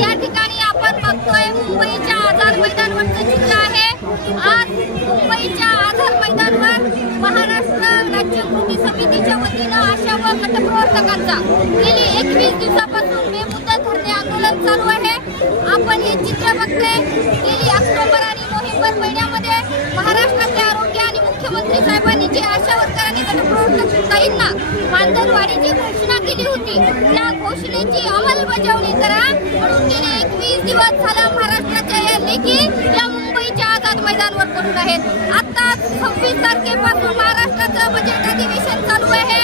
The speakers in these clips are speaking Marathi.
या ठिकाणी आपण बघतोय मुंबईच्या आझाद मैदानवरचं चित्र आहे. आज मुंबईच्या आझाद मैदानवर महाराष्ट्र राज्य कृती समितीच्या वतीनं आशा व गटप्रवर्तकांचा गेली एकवीस दिवसापासून बेमुदत धरणे आंदोलन चालू आहे. आपण हे चित्र बघतोय. गेली ऑक्टोबर आणि नोव्हेंबर महिन्यामध्ये महाराष्ट्राचे आरोग्य आणि मुख्यमंत्री साहेबांनी जे आशा वर्करांनी आणि गटप्रवर्तक ताईंना मानधनवाढीची घोषणा केली होती त्या घोषणेची अंमलबजावणी करा. म्हणून गेले एकवीस दिवस झाला महाराष्ट्राच्या या लेखी या मुंबईच्या आझाद मैदानवर पडून आहेत. आता सव्वीस तारखेपासून महाराष्ट्राचं बजेट अधिवेशन चालू आहे.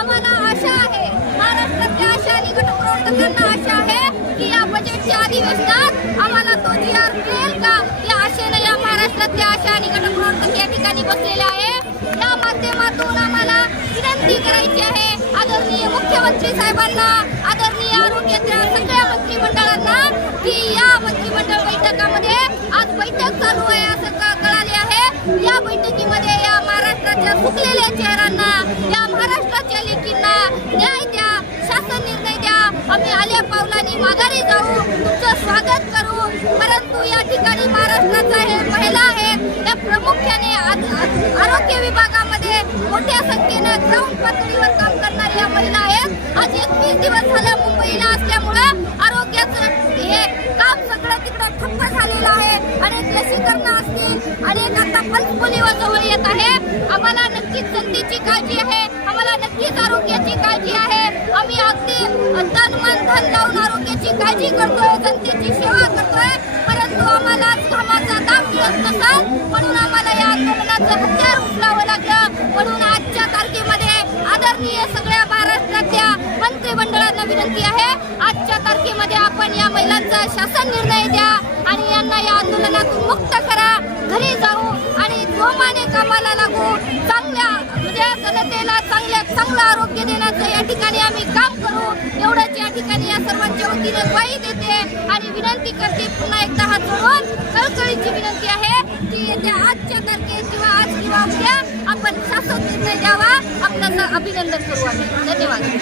आम्हाला आशा आहे महाराष्ट्रातल्या आशा आणि गटप्रवर्तकांना आशा आहे की या बजेटच्या अधिवेशनात आम्हाला तो जी मिळेल का? या आशेनं या महाराष्ट्रातल्या आशा आणि गटप्रवर्तक या ठिकाणी बसलेल्या आहे. या माध्यमातून आम्हाला विनंती करायची आहे आदरणीय मुख्यमंत्री साहेबांना आदरणीय आरोग्याच्या सगळ्या मंत्रिमंडळांना की या मंत्रिमंडळ बैठकामध्ये आज बैठक चालू आहे असं कळाले आहे. या बैठकीमध्ये या महाराष्ट्राच्या चुकलेल्या चेहऱ्यांना या महाराष्ट्राच्या लेखींना न्याय द्या शासन निर्णय द्या. आम्ही आल्या पावलांनी माघारी जाऊ तुमचं स्वागत करू. परंतु या ठिकाणी महाराष्ट्राचा हे महिला आहेत या प्रामुख्याने आज- आरोग्य विभागामध्ये मोठ्या संख्येनं ग्राउंड पातळीवर अनेक असतील अनेक आता पल्स पोलिओ जवळ येत आहे. आम्हाला नक्कीच संधीची काळजी आहे. आम्हाला नक्कीच आरोग्याची काळजी आहे. आम्ही अगदी तन मन धन लावून आरोग्याची काळजी करतोय जनतेची सेवा करतोय. परंतु आम्हाला कामाचा दाम मिळत नसाल म्हणून आम्हाला या आंदोलनाचं हत्यार उचलावं लागलं. म्हणून आजच्या तारखेमध्ये आदरणीय सगळ्या महाराष्ट्रातल्या मंत्रिमंडळांना विनंती आहे. आजच्या तारखेमध्ये आपण या महिलांचा शासन निर्णय या मुक्त करा. घरी जाऊ आणि जोमाने कामाला लागू. चांगल्या म्हणजे जनतेला चांगल्या चांगलं आरोग्य देण्याचं या ठिकाणी आम्ही काम करू. एवढंच या ठिकाणी या सर्वांच्या वतीने ग्वाही देते आणि विनंती करते पुन्हा एकदा हात जोडून कळकळीची विनंती आहे की येत्या आजच्या तारखेत किंवा आज किंवा उद्या आपण शासन निर्णय द्यावा. आपल्याला अभिनंदन करू आम्ही. धन्यवाद.